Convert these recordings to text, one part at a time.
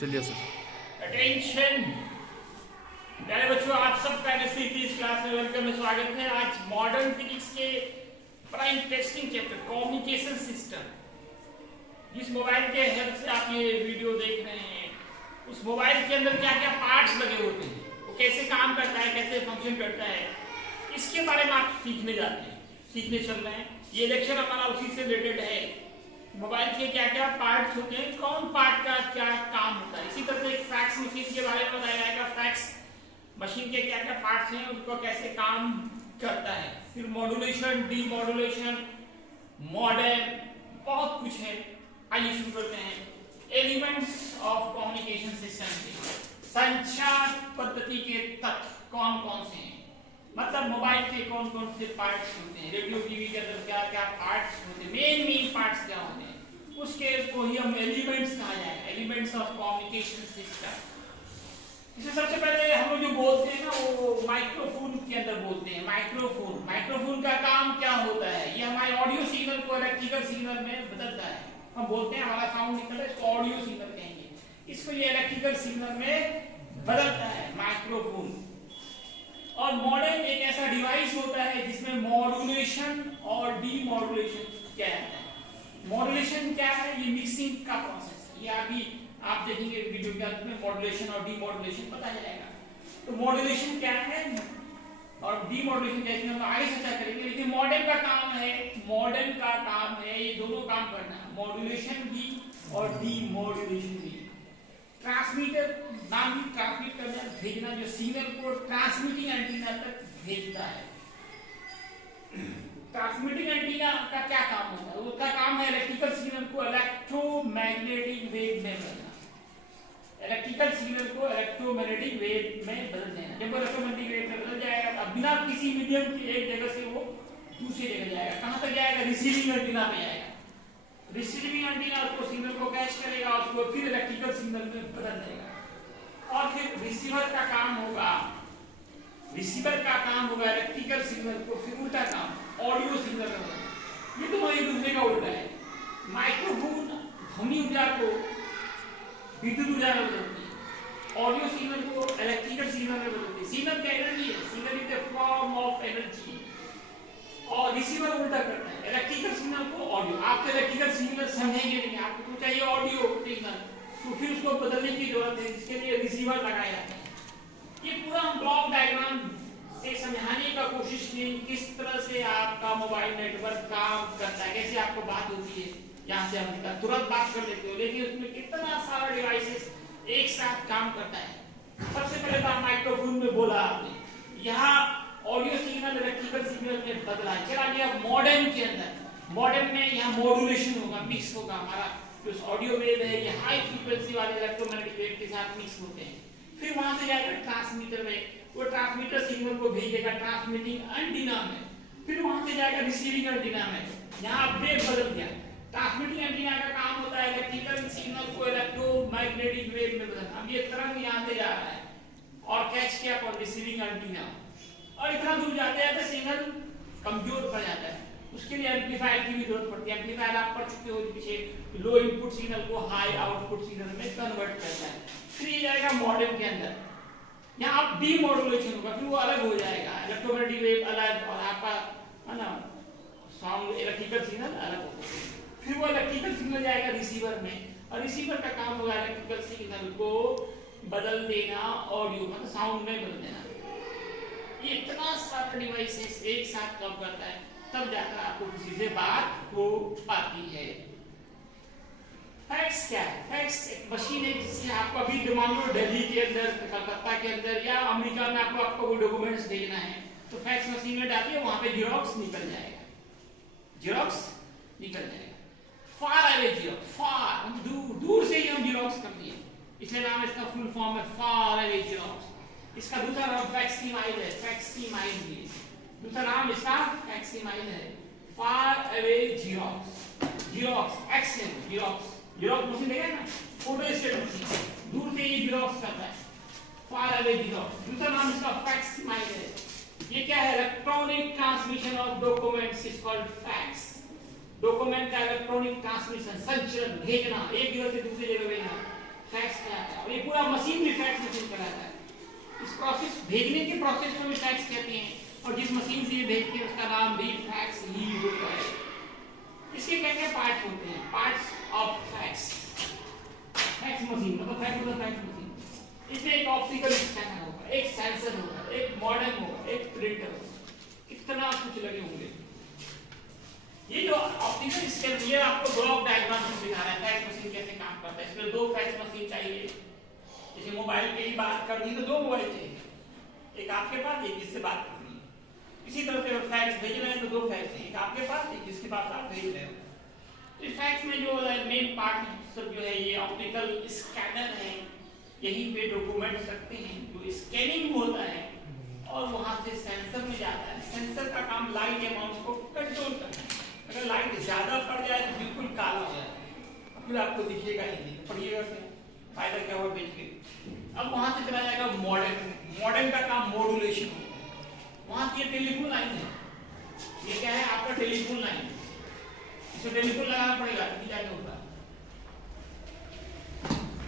चलिए sir. Attention प्यारे बच्चों, आप सबका केमिस्ट्री की इस क्लास में वेलकम है, स्वागत है। आज मॉडर्न फिजिक्स के बड़ा इंटरेस्टिंग चैप्टर कम्युनिकेशन सिस्टम, जिस मोबाइल के हेल्प से आप ये वीडियो देख रहे हैं, उस मोबाइल के अंदर क्या क्या पार्ट्स लगे होते हैं, वो कैसे काम करता है, कैसे फंक्शन करता है, इसके बारे में आप सीखने जाते हैं, सीखने चल रहे हैं। ये लेक्चर हमारा उसी से रिलेटेड है। मोबाइल के क्या क्या पार्ट्स होते हैं, कौन पार्ट का क्या काम होता है। इसी तरह से एक फैक्स मशीन के बारे में बताया जाएगा, फैक्स मशीन के क्या क्या पार्ट्स हैं, उनको कैसे काम करता है। फिर मॉड्यूलेशन, डीमॉड्यूलेशन, मॉडेम, बहुत कुछ है। आइए शुरू करते हैं। एलिमेंट्स ऑफ कम्युनिकेशन सिस्टम, संचार पद्धति के तत्व कौन कौन से हैं, मतलब मोबाइल के कौन कौन से पार्ट्स होते हैं, रेडियो टीवी के अंदर क्या क्या पार्ट्स होते हैं, मेन पार्ट्स क्या होते हैं, उसके को ही हम एलिमेंट्स कहा जाएगा, एलिमेंट्स ऑफ कम्युनिकेशन सिस्टम। इसमें सबसे पहले हम लोग जो बोलते हैं ना, वो माइक्रोफोन के अंदर बोलते हैं। माइक्रोफोन, माइक्रोफोन का काम क्या होता है, ये हमारे ऑडियो सिग्नल को इलेक्ट्रिकल सिग्नल में बदलता है। हम बोलते हैं हमारा साउंड निकलता है, इसको ऑडियो सिग्नल कहेंगे, इसको ये इलेक्ट्रिकल सिग्नल में बदलता है माइक्रोफोन। और मॉडेम एक ऐसा डिवाइस होता है जिसमें मॉड्यूलेशन और डीमॉड्यूलेशन क्या है। मॉड्यूलेशन क्या है, ये मिक्सिंग का प्रोसेस है। ये अभी आप देखेंगे वीडियो के अंत में मॉड्यूलेशन और डीमॉड्यूलेशन पता चलेगा। तो मॉड्यूलेशन क्या है और डीमॉड्यूलेशन क्या है, हम आगे चर्चा करेंगे। लेकिन मॉडेम का काम है, मॉडेम का काम है ये दोनों काम करना, मॉड्यूलेशन भी और डीमॉड्यूलेशन भी। ट्रांसमीटर नाम भी ट्रांसमिट करना, भेजना, जो सिग्नल को ट्रांसमिटिंग एंटीना तक भेजता है। ट्रांसमिटिंग एंटीना का क्या काम होता है, उसका काम है इलेक्ट्रिकल सिग्नल को इलेक्ट्रोमैग्नेटिक वेव में बदलना, इलेक्ट्रिकल सिग्नल को इलेक्ट्रोमैग्नेटिक वेव में बदल देना। जब इलेक्ट्रोमैग्नेटिक वेव में बदल जाएगा तो बिना किसी मीडियम की एक जगह से वो दूसरी जगह जाएगा। कहां तक जाएगा, रिसीविंग एंटीना पे जाएगा। रिसीविंग एंटीना उसको सिग्नल को कैच करेगा, उसको फिर इलेक्ट्रिकल सिग्नल में बदल देगा। और फिर रिसीवर का काम होगा, रिसीवर का काम होगा इलेक्ट्रिकल सिग्नल को फिर उल्टा काम ऑडियो सिग्नल में बदलना। ये दोनों एक दूसरे का उल्टा है। माइक्रोफोन ध्वनि ऊर्जा को विद्युत ऊर्जा में बदलती है, ऑडियो सिग्नल को इलेक्ट्रिकल सिग्नल में बदलती है। सिग्नल क्या एनर्जी है, signal is the form of energy. और रिसीवर उल्टा करता है इलेक्ट्रिकल सिग्नल को ऑडियो। आप तो इलेक्ट्रिकल सिग्नल समझेंगे नहीं, आपको तो चाहिए ऑडियो सिग्नल, तो फिर उसको बदलने की जरूरत है, इसके लिए रिसीवर लगाया जाता है। ये पूरा हम ब्लॉक डायग्राम से समझाने का कोशिश की किस तरह से आपका मोबाइल नेटवर्क काम करता है, कैसे आपको बात होती है। यहाँ से हम तुरंत बात कर लेते हो, लेकिन उसमें कितना सारा डिवाइसेस एक साथ काम करता है। सबसे पहले तो माइक्रोफोन में बोला आपने, यहाँ ऑडियो सिग्नल इलेक्ट्रिकल सिग्नल में बदला है। चला गया मॉडेम के अंदर, मॉडेम में यहाँ मॉड्यूलेशन होगा, मिक्स होगा। हमारा जो ऑडियो वेव है ये हाई फ्रीक्वेंसी वाले इलेक्ट्रोमैग्नेटिक वेव के साथ मिक्स होते हैं। फिर वहां से जाएगा ट्रांसमीटर में, वो ट्रांसमीटर सिग्नल को भेजेगा ट्रांसमिटिंग एंटीना में, फिर वहां से जाएगा रिसीविंग एंटीना में। यहाँ वेव बदल गया। ट्रांसमिटिंग एंटीना का काम होता है इलेक्ट्रिकल सिग्नल को इलेक्ट्रोमैग्नेटिक वेव में बदलना। अब ये तरंग यहाँ से जा रहा है और कैच किया कौन, रिसीविंग एंटीना। और इतना दूर जाते हैं तो सिग्नल कमजोर पड़ जाता है, उसके लिए एम्पलीफायर की भी जरूरत पड़ती है। एम्पलीफायर आप पढ़ चुके हो पीछे, लो इनपुट सिग्नल को हाई आउटपुट सिग्नल में कन्वर्ट करता है। फिर ये जाएगा मॉडेम के अंदर, यहाँ आप डीमॉड्यूलेशन होगा, फिर वो अलग हो जाएगा, इलेक्ट्रोमैग्नेटिक वेव अलग और आपका है ना साउंड इलेक्ट्रिकल सिग्नल अलग होगा। फिर वो इलेक्ट्रिकल सिग्नल जाएगा रिसीवर में, और रिसीवर का काम होगा इलेक्ट्रिकल सिग्नल को बदल देना, ऑडियो मतलब साउंड में बदल देना। ये इतना सारा डिवाइसेस एक साथ काम करता है, तब जाकर आपको किसी से बात हो पाती है। फैक्स क्या है, फैक्स एक मशीन है जिससे आपको अभी मान लो दिल्ली के अंदर, कलकत्ता के अंदर या अमेरिका में आपको कोई डॉक्यूमेंट्स भेजना है, तो फैक्स मशीन में डालिए, वहां पे जीरोक्स निकल जाएगा, जीरोक्स निकल जाएगा। फार अवे जीरोक्स, फार दूर से ही हम जीरोक्स कर दिए, इसलिए नाम इसका फुल फॉर्म है फार अवे जीरोक्स। इसका दूसरा नाम फैक्सिमाइल है, फैक्सिमाइल भी दूसरा नाम इसका फैक्सिमाइल है। Far away xerox, xerox x है, जीरोक्स जीरोक्स मशीन देखा ना, फोटोस्टेट मशीन, दूर से ये जीरोक्स करता है, फार अवे जीरोक्स। दूसरा नाम इसका फैक्सिमाइल है। ये क्या है, electronic transmission of documents is called fax. Document का इलेक्ट्रॉनिक ट्रांसमिशन, संचरण, भेजना, एक जगह से दूसरी जगह भेजना, फैक्स कहलाता है। उसका मशीन भी फैक्स मशीन कहलाता है। इस प्रोसेस भेजने के प्रोसेस को भी फैक्स कहते हैं, और जिस मशीन से ये भेजते हैं उसका नाम भी फैक्स ही होता है। इसके क्या क्या पार्ट होते हैं? Parts of fax. Fax machine मतलब फैक्स मतलब फैक्स मशीन। इसमें एक ऑप्टिकल स्कैनर होगा, एक सेंसर होगा, एक मॉडेम होगा, एक प्रिंटर होगा, कितना कुछ लगे होंगे। ये जो ऑप्टिकल स्कैनर, ये आपको ब्लॉक डायग्राम में दिखा रहा है फैक्स मशीन कैसे काम करता है। इसमें दो फैक्स मशीन चाहिए। जैसे मोबाइल की बात करनी तो दो मोबाइल चाहिए, एक आपके पास एक जिससे बात करनी है। इसी तरह से फैक्स भेज रहे हैं तो दो फैक्स चाहिए, एक आपके पास एक जिसके पास आप भेज रहे हो। तो इस फैक्स में जो मेन पार्ट सब जो है ये ऑप्टिकल स्कैनर है, यहीं पे डॉक्यूमेंट रखते हैं। जो स्कैनिंग होता है और वहां से सेंसर में जाता है। सेंसर का काम लाइट अमाउंट को कंट्रोल करना है। अगर लाइट ज्यादा पड़ जाए तो बिल्कुल काला हो जाता है, फिर आपको दिखेगा ही नहीं, पढ़िएगा क्या फायदा क्या हुआ बेच के। अब वहां से चला जाएगा मॉडेम। मॉडेम का काम मॉड्यूलेशन होता है। वहां से ये टेलीफोन लाइन है, ये क्या है आपका टेलीफोन लाइन। इसे टेलीफोन लगाना पड़ेगा तभी जाके होगा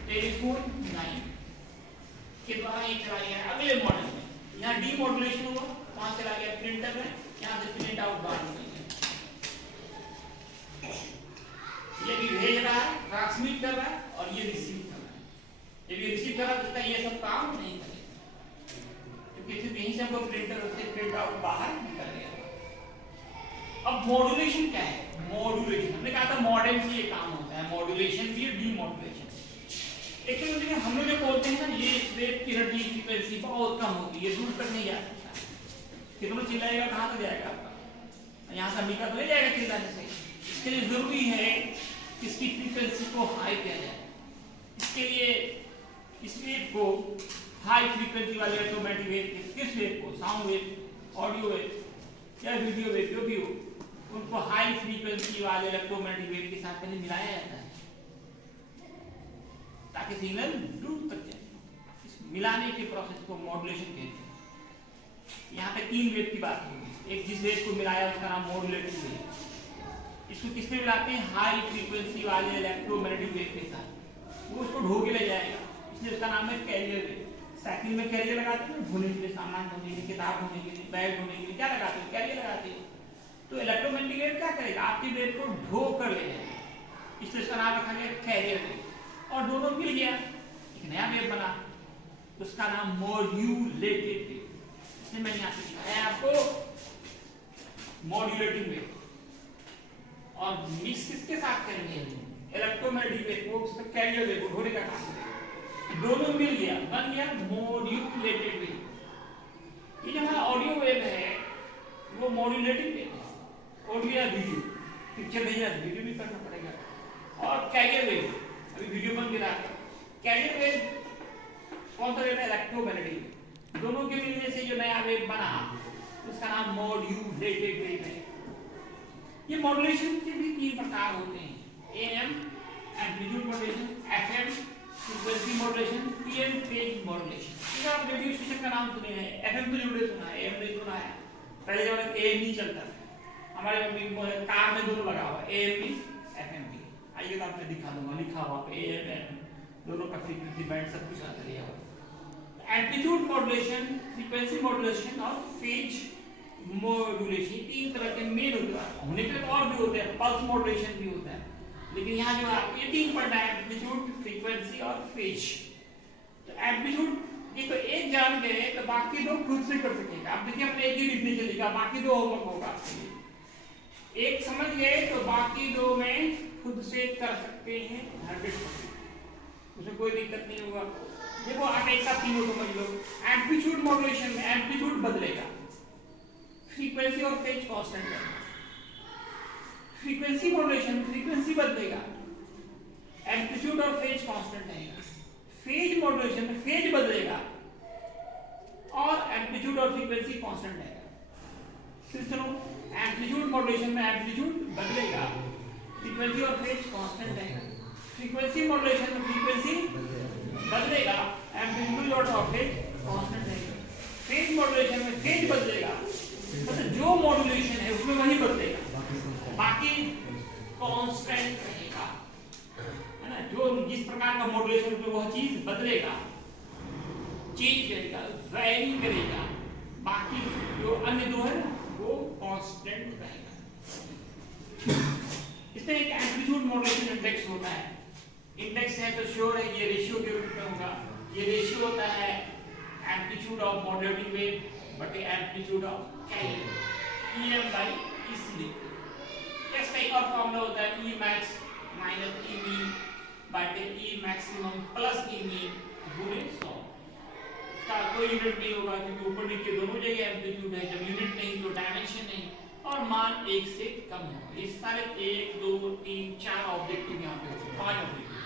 टेलीफोन लाइन के द्वारा ये चला गया अगले मॉडल में। यहाँ डीमॉड्यूलेशन हुआ, वहां चला गया प्रिंटर में, यहाँ से प्रिंट आउट बाहर हो गई। ये भी भेज रहा है, ट्रांसमिट कर रहा है, और ये रिसीव कर रहा है। ये भी रिसीव कर रहा है, ये सब काम नहीं करेगा क्योंकि सिर्फ यहीं से हमको प्रिंटर से प्रिंट आउट बाहर निकल गया। अब मॉड्यूलेशन क्या है? मॉड्यूलेशन हमने कहा था मॉडेम से ये काम होता है, मॉड्यूलेशन भी डीमॉड्यूलेशन। एक्चुअली हम लोग जो बोलते हैं ना, ये वेव की रडी फ्रीक्वेंसी बहुत कम होती है, ये दूर तक नहीं जा सकता। कितना चिल्लाएगा कहाँ तक जाएगा आपका? यहाँ से अमेरिका तो ले जाएगा चिल्लाने से। इसके लिए जरूरी है कि इसकी फ्रीक्वेंसी को हाई किया जाए। इसके लिए इस वेव को हाई फ्रीक्वेंसी वाले ऑटोमेटिक वेव, किस वेव को? साउंड वेव, ऑडियो वेव या वीडियो वेव जो भी हो, उनको हाई फ्रीक्वेंसी वाले इलेक्ट्रोमैग्नेटिक वेव के साथ पहले मिलाया जाता है ताकि सिग्नल दूर तक जाए। इस मिलाने के प्रोसेस को मॉड्यूलेशन कहते हैं। यहाँ पे तीन वेव की बात होगी। एक जिस वेव को मिलाया उसका नाम मॉड्यूलेटिंग वेव। इसको किसमें मिलाते हैं? हाई फ्रीक्वेंसी वाले इलेक्ट्रोमैग्नेटिक वेव के साथ। वो उसको ढो के ले जाएगा, इसलिए उसका नाम है कैरियर वेव। साइकिल में कैरियर लगाते हैं ढोने के लिए, सामान ढोने के लिए, किताब ढोने के लिए, बैग ढोने के लिए, क्या लगाते हैं? कैरियर लगाते हैं। तो इलेक्ट्रोमैग्नेटिक वेव क्या करेगा? आपकी वेव को ढो कर ले जाएगा, इसलिए उसका नाम रखा गया कैरियर वेव। और दोनों मिल गया, एक नया वेव बना, उसका नाम मॉड्यूलेटेड वेव। इसलिए मैंने यहाँ पे दिखाया आपको मॉड्यूलेटिंग वेव। और मिक्स किसके साथ करेंगे? इलेक्ट्रोमैग्नेटिक वेव को उसका कैरियर वेव को ढोने का काम करेगा। दोनों मिल गया, बन गया मॉड्यूलेटेड वेव। ये जो हमारा ऑडियो वेव है वो मॉड्यूलेटिंग वेव है। ऑडियो या वीडियो, पिक्चर भेजना वीडियो भी करना पड़ेगा। और कैरियर वेव, अभी वीडियो बन के रहा है। कैरियर वेव कौन सा वेव है? इलेक्ट्रोमैग्नेटिक। दोनों के मिलने से जो नया वेव बना उसका नाम मॉड्यूलेटेड वेव है। ये मॉड्यूलेशन के भी तीन प्रकार होते हैं, AM amplitude modulation, FM frequency modulation, PM phase modulation. ये आप रेडियो स्टेशन का नाम सुने हैं, FM तो जरूर सुना है, AM नहीं सुना है। पहले जमाने में AM नहीं चलता था, हमारे कार में दोनों लगा हुआ, AM भी FM भी। आइए तो आपने दिखा दूंगा, लिखा हुआ पे AM दोनों का फ्रीक्वेंसी बैंड सब कुछ आता है। एम्पलीट्यूड मॉड्यूलेशन, फ्रीक्वेंसी मॉड्यूलेशन और फेज मॉड्यूलेशन, तीन तरह के मेन होते हैं। होने के लिए और भी होते हैं, पल्स मॉड्यूलेशन भी होता है, लेकिन यहाँ जो आपको ये तीन पढ़ना है, एम्पलीट्यूड, फ्रीक्वेंसी और फेज। तो एम्पलीट्यूड ये तो एक जान गए तो बाकी दो खुद से कर सकेगा। आप देखिए अपने एक ही लिखने चलेगा, बाकी दो होमवर्क होगा आपके लिए। एक समझ गए तो बाकी दो में खुद से कर सकते हैं 100%, उसमें कोई दिक्कत नहीं होगा। देखो आप एक साथ तीनों समझ लो। एम्पलीट्यूड मॉड्यूलेशन में एम्पलीट्यूड बदलेगा, फ्रीक्वेंसी और फेज कांस्टेंट रहेगा। फ्रीक्वेंसी मॉड्यूलेशन में फ्रीक्वेंसी बदलेगा, एम्पलीट्यूड और फेज कांस्टेंट रहेगा। फेज मॉड्यूलेशन में फेज बदलेगा और एम्पलीट्यूड और फ्रीक्वेंसी कांस्टेंट रहेगा। फिर चलो, एम्पलीट्यूड मॉड्यूलेशन में एम्पलीट्यूड बदलेगा, फ्रीक्वेंसी और फेज कांस्टेंट रहेगा। फ्रीक्वेंसी मॉड्यूलेशन में फ्रीक्वेंसी बदलेगा, एम्पलीट्यूड और फेज कांस्टेंट रहेगा। फेज मॉड्यूलेशन में फेज बदलेगा, मतलब जो मॉड्यूलेशन है उसमें वही बदलेगा, बाकी कांस्टेंट रहेगा, है ना। जो जिस प्रकार का मॉड्यूलेशन उसमें वह चीज चीज बदलेगा, चेंज करेगा, वैरी करेगा, बाकी जो अन्य दो है ना वो कांस्टेंट रहेगा। इसमें एक एम्पलीट्यूड मॉड्यूलेशन इंडेक्स होता है, इंडेक्स है तो श्योर है ये रेशियो के रूप में होगा। ये रेशियो होता है एम्पलीट्यूड ऑफ मॉड्यूलेटिंग वेव बटे amplitude of carrier, EM by E स्लिप। इसका एक और फॉर्मूला होता है E max minus E min बटे E maximum plus E min गुणे 100। इसका कोई यूनिट नहीं होगा क्योंकि ऊपर नीचे दोनों जगह एम्पलीट्यूड है, जब यूनिट नहीं तो डायमेंशन नहीं, और मान 1 से कम हो। ये सारे 1 2 3 4 ऑब्जेक्टिव यहाँ पे होते हैं, 5 ऑब्जेक्टिव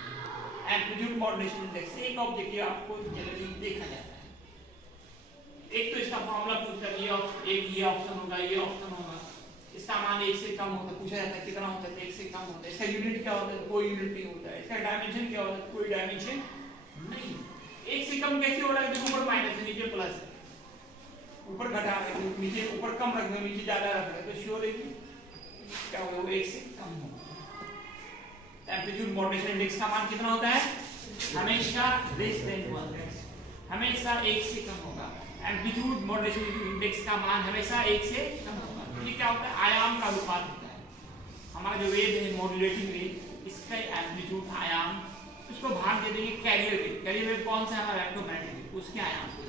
एम्पलीट्यूड मॉड्यूलेशन इंडेक्स से एक ऑब्जेक्टिव आपको जनरली देखा जाता है। एक तो इसका फॉर्मूला पूछता है, ये ऑप्शन होगा, ये ऑप्शन होगा, इसका मान 1 से कम होता है, पूछा जाता है कितना होता है, 1 से कम होता है, इसका यूनिट क्या होता है, कोई यूनिट नहीं होता है, इसका डायमेंशन क्या होता है, कोई डायमेंशन नहीं। 1 से कम कैसे हो रहा है, देखो ऊपर माइनस है नीचे प्लस है, ऊपर घटा रहे हैं नीचे, ऊपर कम रख रहे हैं नीचे ज्यादा रख रहे हैं, तो श्योर है कि क्या होगा, वो 1 से कम होगा। एम्पलीट्यूड मॉड्यूलेशन इंडेक्स का मान कितना होता है, हमेशा लेस देन 1, हमेशा 1 से कम होगा। एम्पलीट्यूड मॉड्यूलेशन इंडेक्स का मान हमेशा 1 से कम होगा। ये क्या होता है, आयाम का अनुपात होता है। हमारा जो वेव है मॉड्यूलेटिंग वेव, इसका एम्पलीट्यूड आयाम, उसको भाग दे देंगे कैरियर वेव। कैरियर वेव कौन सा है, हमारा इलेक्ट्रोमैग्नेटिक, उसके आयाम को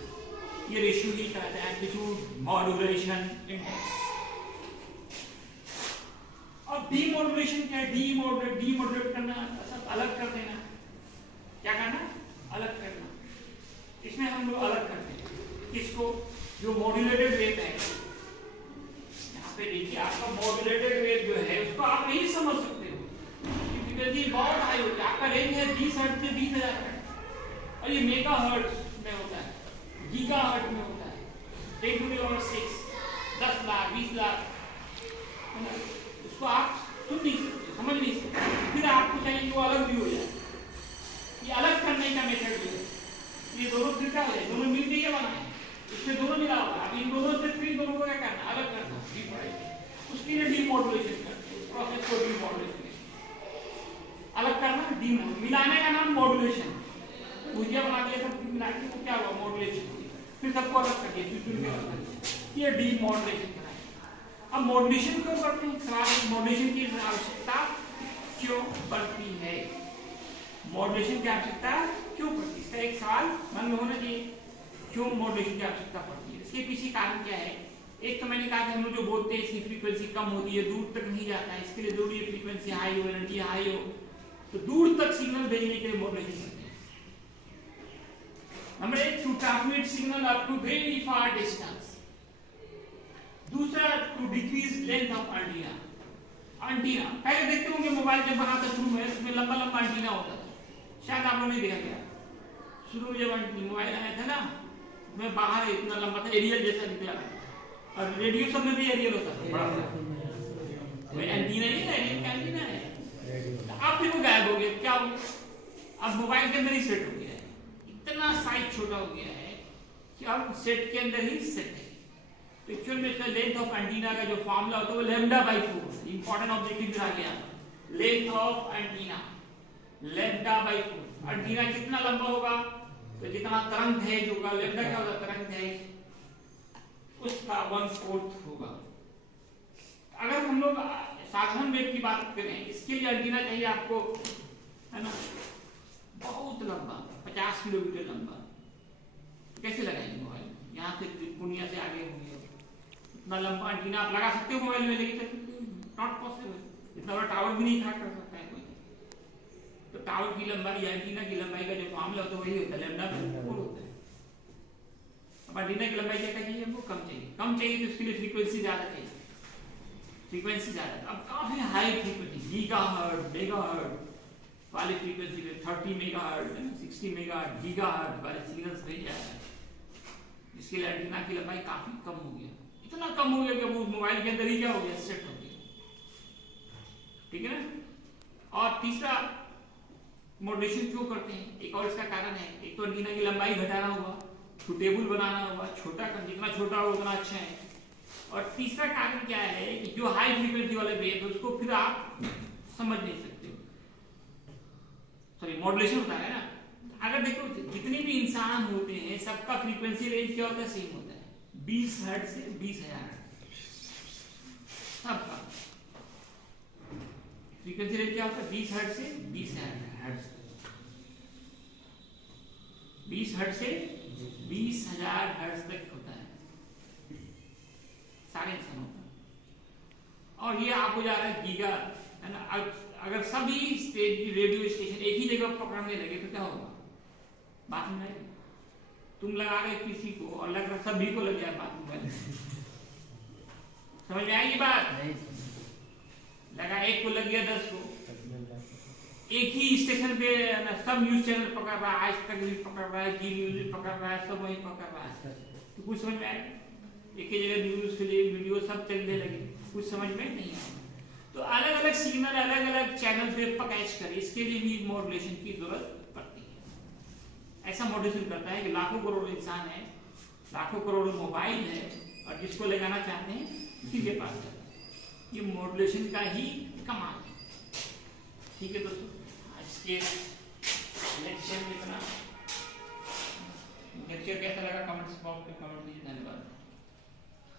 ये रेशियो ही कहते हैं एम्पलीट्यूड मॉड्यूलेशन इंडेक्स। और डीमॉड्यूलेशन क्या है, डीमॉड्यूलेट करना, सब अलग कर देना। क्या करना, अलग करना। इसमें हम लोग अलग करते हैं किसको, जो मॉड्यूलेटेड वेव है, यहाँ पे देखिए आपका मॉड्यूलेटेड वेव जो है उसको आप नहीं समझ सकते हो, फ्रीक्वेंसी बहुत हाई होती है। आपका रेंज है 20 हर्ट्ज से 20,000 हर्ट्ज, और ये मेगा हर्ट्ज में होता है, गीगा हर्ट्ज में होता है, 10 to the power 6, 10 lakh 20 lakh, उसको आप सुन नहीं सकते, समझ नहीं सकते। फिर आपको चाहिए वो अलग भी हो जाए। ये अलग करने का मेथड जो है, ये दोनों फिर क्या हो जाए, दोनों मिल के ये बना है, इसमें दोनों मिला होगा। अब इन दोनों से फिर दोनों को क्या करना, अलग करना, उसके लिए डीमॉड्यूलेशन करते हैं, प्रोसेस को डीमॉड्यूलेशन, अलग करना, डीमॉड्यूलेशन। मिलाने का नाम मॉड्यूलेशन, भुजिया बना दिया सब मिला के तो क्या हुआ, मॉड्यूलेशन। फिर सबको अलग कर दिया, चुन के अलग कर दिया, ये डीमॉड्यूलेशन कराएंगे। अब मॉड्यूलेशन क्यों करते हैं, सवाल मॉड्यूलेशन की आवश्यकता क्यों पड़ती है, मॉड्यूलेशन की आवश्यकता क्यों पड़ती है, इसका एक सवाल मन में होना चाहिए, क्यों मॉड्यूलेशन की आवश्यकता पड़ती है। इसके पीछे कारण क्या है, एक तो मैंने कहा कि हम लोग जो बोलते हैं इसकी फ्रीक्वेंसी कम होती है, दूर तक नहीं जाता है, इसके लिए जरूरी है फ्रीक्वेंसी हाई हो, एनर्जी हाई हो, तो दूर तक सिग्नल भेजने के लिए मॉड्यूलेशन करते हैं। Number 1 to transmit signal up to very far distance, दूसरा to decrease length of antenna. Antenna पहले देखते होंगे मोबाइल जब बनाते शुरू में उसमें लंबा लंबा एंटीना होता था, शायद आप लोगों ने देखा गया, शुरू में जब मोबाइल आया था ना, मैं बाहर इतना लंबा था, एरियल जैसा निकला, और रेडियो सब में भी एरियल होता था बड़ा सा, एंटीना ही है, एरियल का एंटीना है। अब फिर वो गायब हो गया, क्या हो गया, अब मोबाइल के अंदर ही सेट हो गया है, इतना साइज छोटा हो गया है कि अब सेट के अंदर ही सेट है। तो एक्चुअल में इसका लेंथ ऑफ एंटीना का जो फॉर्मूला होता है वो λ/4, इंपॉर्टेंट ऑब्जेक्टिव आ गया, लेंथ ऑफ एंटीना λ/4। एंटीना कितना लंबा होगा, तो जितना तरंग है जो होगा, लैम्डा क्या होगा, तरंग है, उसका 1/4 होगा। अगर हम लोग साधारण वेव की बात करें, इसके लिए एंटीना चाहिए आपको, है ना, बहुत लंबा, 50 किलोमीटर लंबा। कैसे लगाएंगे मोबाइल, यहाँ से पुनिया से आगे होंगे, इतना लंबा एंटीना आप लगा सकते हो मोबाइल में, लेकिन नॉट पॉसिबल, इतना बड़ा टावर भी नहीं खड़ा कर सकता है कोई। तो टावर की लंबाई या एंटीना की लंबाई का जो फॉर्मूला होता है वही होता है, λ/4 होता है। अब एंटीना की लंबाई क्या चाहिए हमको, कम चाहिए, कम चाहिए तो उसके लिए फ्रीक्वेंसी ज्यादा चाहिए, फ्रीक्वेंसी ज्यादा। अब काफी हाई फ्रीक्वेंसी, गीगाहर्ट्ज, मेगाहर्ट्ज वाली फ्रीक्वेंसी पे 30 मेगाहर्ट्ज, 60 मेगाहर्ट्ज, गीगाहर्ट्ज वाले सिग्नल्स भेज जा रहा है, जिसके लिए एंटीना की लंबाई काफी कम हो गया, इतना कम हो गया कि वो मोबाइल के अंदर ही क्या हो गया, सेट हो गया, ठीक है ना। और तीसरा मॉड्यूलेशन क्यों करते हैं, एक और इसका कारण है, एक तो एंटीना की लंबाई घटाना होगा, सुटेबल बनाना होगा, छोटा कर, जितना छोटा हो उतना अच्छा है। और तीसरा कारण क्या है कि जो हाई फ्रीक्वेंसी वाले वेव है उसको फिर आप समझ नहीं सकते हो, सॉरी मॉड्यूलेशन होता है ना, अगर देखो जितने भी इंसान होते हैं सबका फ्रीक्वेंसी रेंज क्या होता है, सेम होता है 20 हर्ट्ज से 20,000 हर्ट्ज, सबका फ्रीक्वेंसी रेंज क्या होता है 20 हर्ट्ज से 20,000 हर्ट्ज, 20 हर्ट्ज से 20,000 हर्ट्ज तक होता है सारे इंसानों का। और ये आपको जा रहा है गीगा, है ना। अगर सभी स्टेट की रेडियो स्टेशन एक ही जगह पकड़ने लगे तो क्या होगा, बात में आएगी। तुम लगा रहे किसी को और लग रहा सभी को लग जाए बात में, समझ में आएगी बात? लगा एक को लग गया 10 को, एक ही स्टेशन पे सब न्यूज चैनल पकड़ रहा है, आज तक भी पकड़ रहा है, जी न्यूज भी पकड़ रहा है, सब वही पकड़ रहा है, तो कुछ समझ में आएगा? एक ही जगह न्यूज फिल्म वीडियो सब चलने लगे, कुछ समझ में नहीं आएगा। तो अलग अलग सिग्नल अलग अलग चैनल पे कैच करे, इसके लिए भी मॉड्यूलेशन की जरूरत पड़ती है। ऐसा मॉड्यूलेशन करता है कि लाखों करोड़ इंसान है, लाखों करोड़ मोबाइल है, और जिसको लगाना चाहते हैं उसी के पास है। ये मॉड्यूलेशन का ही कमाल है। ठीक है दोस्तों, आज के लेक्चर में इतना। लेक्चर कैसा लगा कमेंट्स बॉक्स में कमेंट कीजिए।